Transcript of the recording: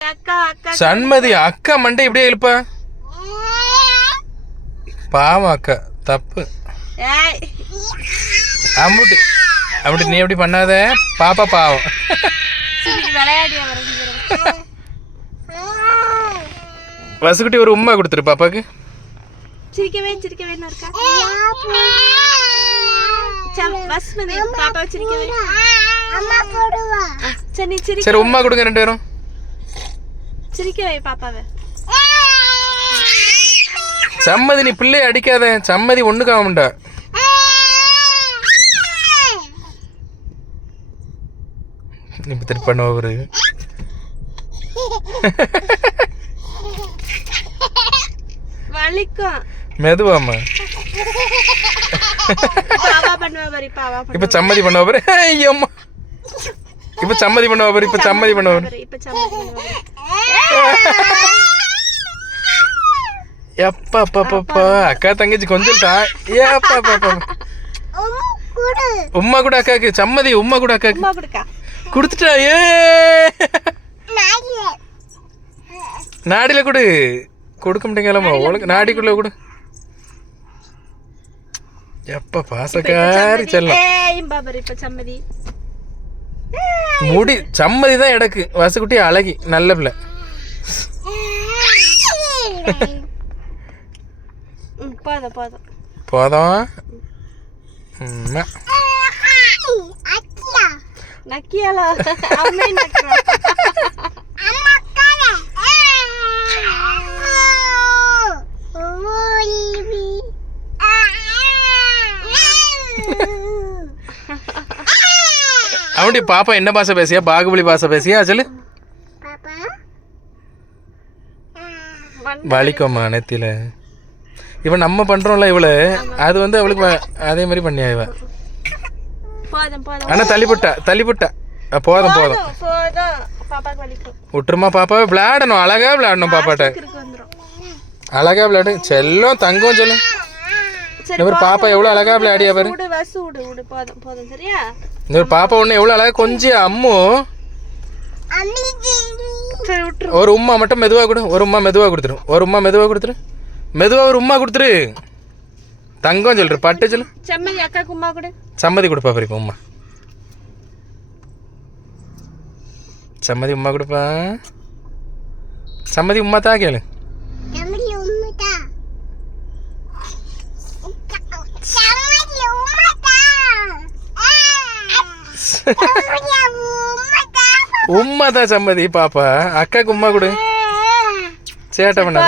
அக்கா அக்கா சண்மதி அக்கா மண்டை இப்படியே எழுப்பா பாவம் அக்கா தப்பு. அம்முட்டி அம்முட்டி நீ எப்படி பண்ணாத? பாப்பா பாவம். வசுக்குட்டி ஒரு உம்மா கொடுத்துரு பாப்பாக்கு. சிரிக்கவே சிரிக்கவே இருக்கா சரி உம்மா கொடுங்க ரெண்டு பேரும். சிரிக்கவே பாப்பாவை. சம்மதி நீ பிள்ளைய அடிக்காத. சம்மதி ஒண்ணுக்கு ஆகும்டா இப்ப திருப்பி ஒரு வலிக்கும். பாவா இப்ப சம்மதி பண்ணுவா பாரு? ஐயம்மா இப்ப சம்மதி பண்ணுவா பாரு? இப்ப சம்மதி பண்ணுவா பாரு? இப்ப சம்மதி பண்ணுவா. எப்பா பாப்பா அக்கா தங்கச்சி கொஞ்சம் தா ஏப்பா பாப்பா உம்மா கூட அக்காக்கு சம்மதி உம்மா கூட அக்காக்கு. கொடுத்துட்டா ஏ. நாடில கொடு. கொடுக்க மாட்டேங்கலாமா உனக்கு நாடிக்குள்ள கொடு. எப்ப பாசக்காரி செல்லம். முடி சம்மதி தான் எடக்கு வசுக்குட்டி அழகி நல்ல பிள்ளை. போதும் போதும் போதும் உம்மா. நக்கியாலா அம்மே நக்கிறா அவனுடைய பாப்பா என்ன பாஷை பேசியா பாகுபலி பாஷை பேசியா சொல்லு வலிக்கும்மா நெத்தியில இவன் நம்ம பண்றோம்ல இவளு. அது வந்து அவளுக்கு அதே மாதிரி பண்ணியா இவ. போதும் போதும். ஆனா தள்ளிவிட்டா தள்ளிவிட்டா போதும் போதும் விட்டுருமா பாப்பா விளையாடணும் அழகா விளையாடணும் பாப்பாட்ட. அழகா விளையாடு. செல்லம் தங்கம் செல்லம் இந்த பாப்பா எவ்வளவு அழகா விளையாடியா பாரு. இந்த பாப்பா ஒண்ணு எவ்வளவு அழகா கொஞ்சம் அம்மு. சரி விட்டுரு. ஒரு உம்மா மட்டும் மெதுவா கொடு. ஒரு உம்மா மெதுவா கொடுத்துரு. ஒரு உம்மா மெதுவா கொடுத்துரு. மெதுவா ஒரு உம்மா கொடுத்துரு. தங்கம் சொல்ற பட்டு சொல்லு. செம்மதி அக்கா கும்மா கொடு. சம்மதி கொடுப்பா பெரியப்பா உம்மா. சம்மதி உம்மா கொடுப்பா. சம்மதி உம்மா தான் கேளு. உம்மா தான். சம்மதி பாப்பா. அக்காக்கு உமா கொடு. சேட்டை பண்ண